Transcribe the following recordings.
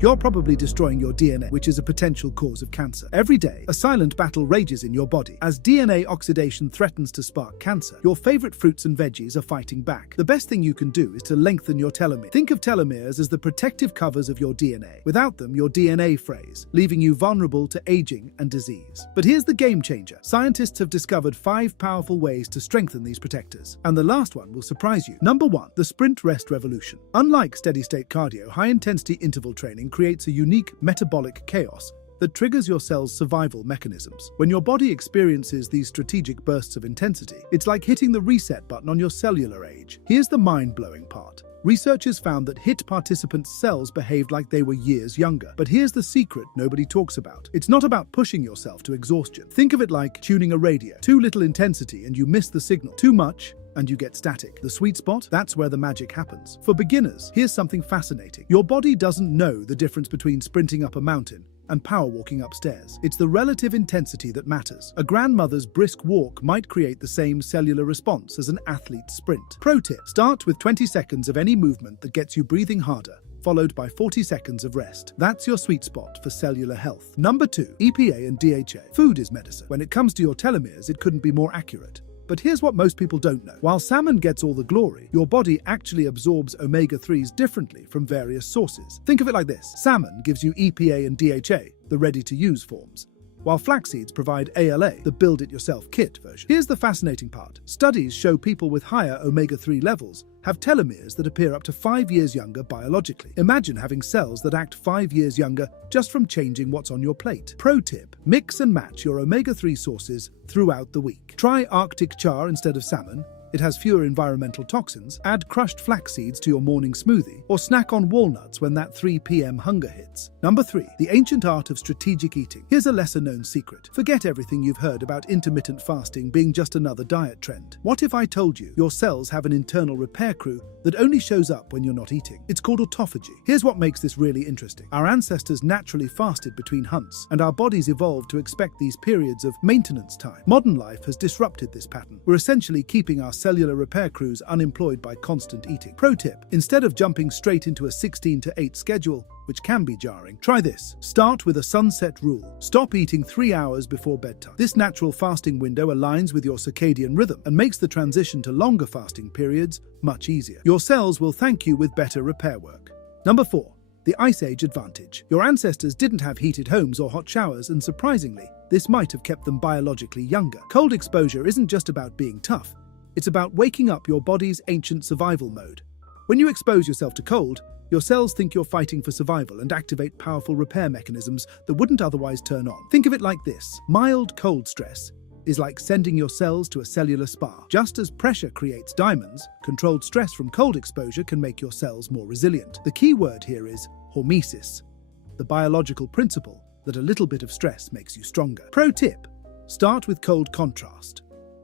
you're probably destroying your DNA, which is a potential cause of cancer. Every day, a silent battle rages in your body. As DNA oxidation threatens to spark cancer, your favorite fruits and veggies are fighting back. The best thing you can do is to lengthen your telomere. Think of telomeres as the protective covers of your DNA. Without them, your DNA frays, leaving you vulnerable to aging and disease. But here's the game changer. Scientists have discovered 5 powerful ways to strengthen these protectors. And the last one will surprise you. Number 1. The sprint rest revolution. Unlike steady-state cardio, high-intensity interval training creates a unique metabolic chaos that triggers your cell's survival mechanisms. When your body experiences these strategic bursts of intensity, it's like hitting the reset button on your cellular age. Here's the mind-blowing part. Researchers found that HIIT participants' cells behaved like they were years younger. But here's the secret nobody talks about. It's not about pushing yourself to exhaustion. Think of it like tuning a radio. Too little intensity and you miss the signal. Too much and you get static. The sweet spot? That's where the magic happens. For beginners, here's something fascinating. Your body doesn't know the difference between sprinting up a mountain and power walking upstairs. It's the relative intensity that matters. A grandmother's brisk walk might create the same cellular response as an athlete's sprint. Pro tip: start with 20 seconds of any movement that gets you breathing harder, followed by 40 seconds of rest. That's your sweet spot for cellular health. Number 2. EPA and DHA. Food is medicine. When it comes to your telomeres, it couldn't be more accurate. But here's what most people don't know. While salmon gets all the glory, your body actually absorbs omega-3s differently from various sources. Think of it like this. Salmon gives you EPA and DHA, the ready-to-use forms, while flax seeds provide ALA, the build-it-yourself kit version. Here's the fascinating part. Studies show people with higher omega-3 levels have telomeres that appear up to 5 years younger biologically. Imagine having cells that act 5 years younger just from changing what's on your plate. Pro tip: mix and match your omega-3 sources throughout the week. Try Arctic char instead of salmon. It has fewer environmental toxins. Add crushed flax seeds to your morning smoothie, or snack on walnuts when that 3 p.m. hunger hits. Number 3. The ancient art of strategic eating. Here's a lesser-known secret. Forget everything you've heard about intermittent fasting being just another diet trend. What if I told you your cells have an internal repair crew that only shows up when you're not eating? It's called autophagy. Here's what makes this really interesting. Our ancestors naturally fasted between hunts, and our bodies evolved to expect these periods of maintenance time. Modern life has disrupted this pattern. We're essentially keeping our cellular repair crews unemployed by constant eating. Pro tip: instead of jumping straight into a 16-to-8 schedule, which can be jarring, try this. Start with a sunset rule. Stop eating 3 hours before bedtime. This natural fasting window aligns with your circadian rhythm and makes the transition to longer fasting periods much easier. Your cells will thank you with better repair work. Number 4. The Ice Age advantage. Your ancestors didn't have heated homes or hot showers, and surprisingly, this might have kept them biologically younger. Cold exposure isn't just about being tough. It's about waking up your body's ancient survival mode. When you expose yourself to cold, your cells think you're fighting for survival and activate powerful repair mechanisms that wouldn't otherwise turn on. Think of it like this. Mild cold stress is like sending your cells to a cellular spa. Just as pressure creates diamonds, controlled stress from cold exposure can make your cells more resilient. The key word here is hormesis, the biological principle that a little bit of stress makes you stronger. Pro tip: start with cold contrast.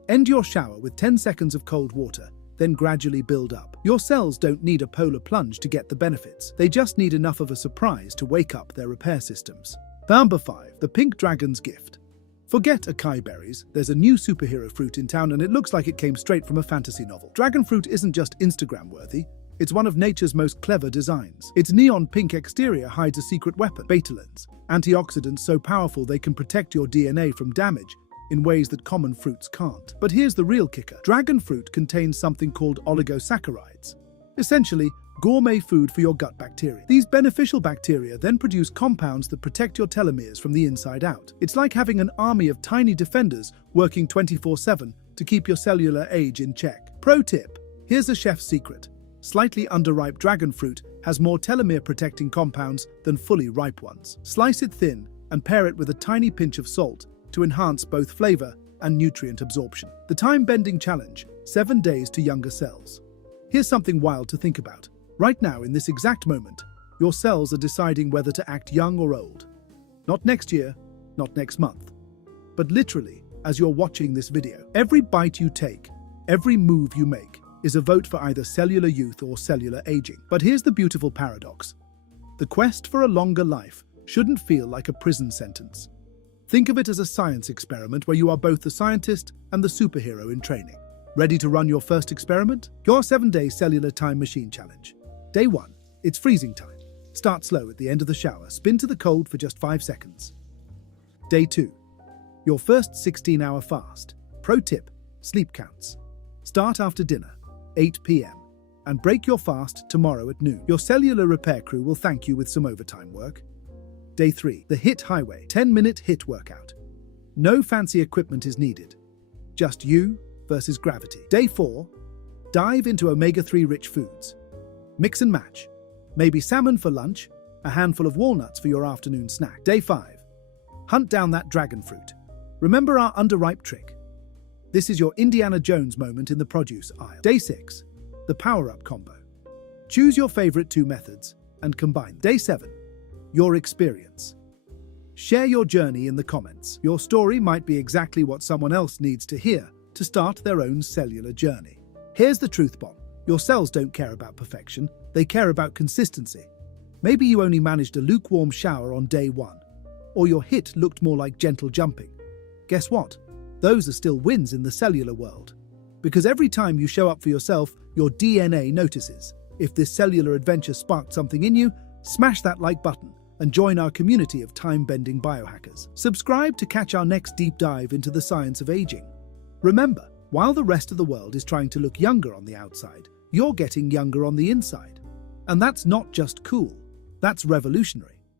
End your shower with 10 seconds of cold water, then gradually build up. Your cells don't need a polar plunge to get the benefits. They just need enough of a surprise to wake up their repair systems. Number 5. The pink dragon's gift. Forget acai berries. There's a new superhero fruit in town and it looks like it came straight from a fantasy novel. Dragon fruit isn't just Instagram-worthy. It's one of nature's most clever designs. Its neon pink exterior hides a secret weapon: betalains, antioxidants so powerful they can protect your DNA from damage in ways that common fruits can't. But here's the real kicker. Dragon fruit contains something called oligosaccharides, essentially gourmet food for your gut bacteria. These beneficial bacteria then produce compounds that protect your telomeres from the inside out. It's like having an army of tiny defenders working 24/7 to keep your cellular age in check. Pro tip: here's a chef's secret. Slightly underripe dragon fruit has more telomere-protecting compounds than fully ripe ones. Slice it thin and pair it with a tiny pinch of salt to enhance both flavor and nutrient absorption. The time-bending challenge: 7 days to younger cells. Here's something wild to think about. Right now, in this exact moment, your cells are deciding whether to act young or old. Not next year, not next month, but literally as you're watching this video. Every bite you take, every move you make, is a vote for either cellular youth or cellular aging. But here's the beautiful paradox. The quest for a longer life shouldn't feel like a prison sentence. Think of it as a science experiment where you are both the scientist and the superhero in training. Ready to run your first experiment? Your 7-day cellular time machine challenge. Day 1. It's freezing time. Start slow at the end of the shower, spin to the cold for just 5 seconds. Day 2. Your first 16-hour fast. Pro tip: sleep counts. Start after dinner, 8 p.m., and break your fast tomorrow at noon. Your cellular repair crew will thank you with some overtime work. Day 3. The HIIT Highway 10-minute HIIT workout. No fancy equipment is needed. Just you versus gravity. Day 4. Dive into omega-3 rich foods. Mix and match. Maybe salmon for lunch, a handful of walnuts for your afternoon snack. Day 5. Hunt down that dragon fruit. Remember our underripe trick? This is your Indiana Jones moment in the produce aisle. Day 6. The power-up combo. Choose your favorite 2 methods and combine them. Day 7. Your experience. Share your journey in the comments. Your story might be exactly what someone else needs to hear to start their own cellular journey. Here's the truth bomb. Your cells don't care about perfection, they care about consistency. Maybe you only managed a lukewarm shower on day 1, or your HIIT looked more like gentle jumping. Guess what? Those are still wins in the cellular world. Because every time you show up for yourself, your DNA notices. If this cellular adventure sparked something in you, smash that like button and join our community of time-bending biohackers. Subscribe to catch our next deep dive into the science of aging. Remember, while the rest of the world is trying to look younger on the outside, you're getting younger on the inside. And that's not just cool, that's revolutionary.